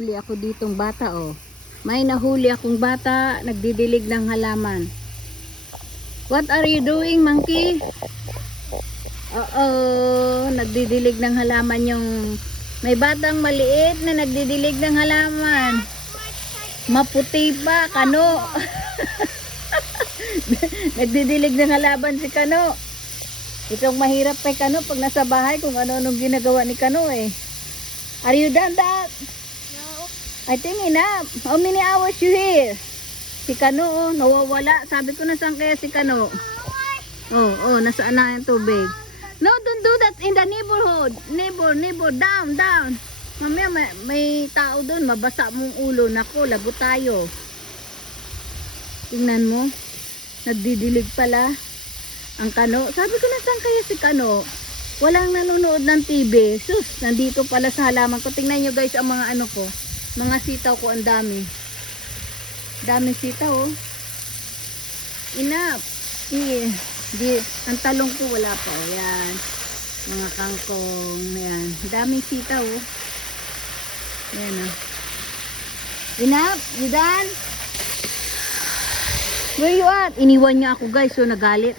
Huli ako ditong bata, oh. May nahuli akong bata, nagdidilig ng halaman. What are you doing, monkey? Oo, nagdidilig ng halaman yung... May batang maliit na nagdidilig ng halaman. Maputi pa, Kano. Nagdidilig ng halaman si Kano. Itong mahirap kay Kano pag nasa bahay kung ano-anong ginagawa ni Kano eh. Are you done that? No. I think enough. How many hours you here? Si Kano, oh, nawawala. Sabi ko, nasaan kaya si Kano? Oh, nasaan na yung tubig? No, don't do that in the neighborhood. Neighbor, down. Mamaya may tao doon, mabasa mong ulo. Nako, lagot tayo. Tingnan mo. Nagdidilig pala ang Kano. Sabi ko, nasaan kaya si Kano? Walang nanonood ng TV. Sus, nandito pala sa halaman ko. Tingnan nyo guys ang mga ano ko. Mga sitaw ko, ang dami. Daming sitaw, oh. Enough. Ang talong ko wala pa, oh. Yan. Mga kangkong. Yan. Daming sitaw, oh. Yan, oh. Enough? You done? Where you at? Iniwan niya ako guys, so nagalit.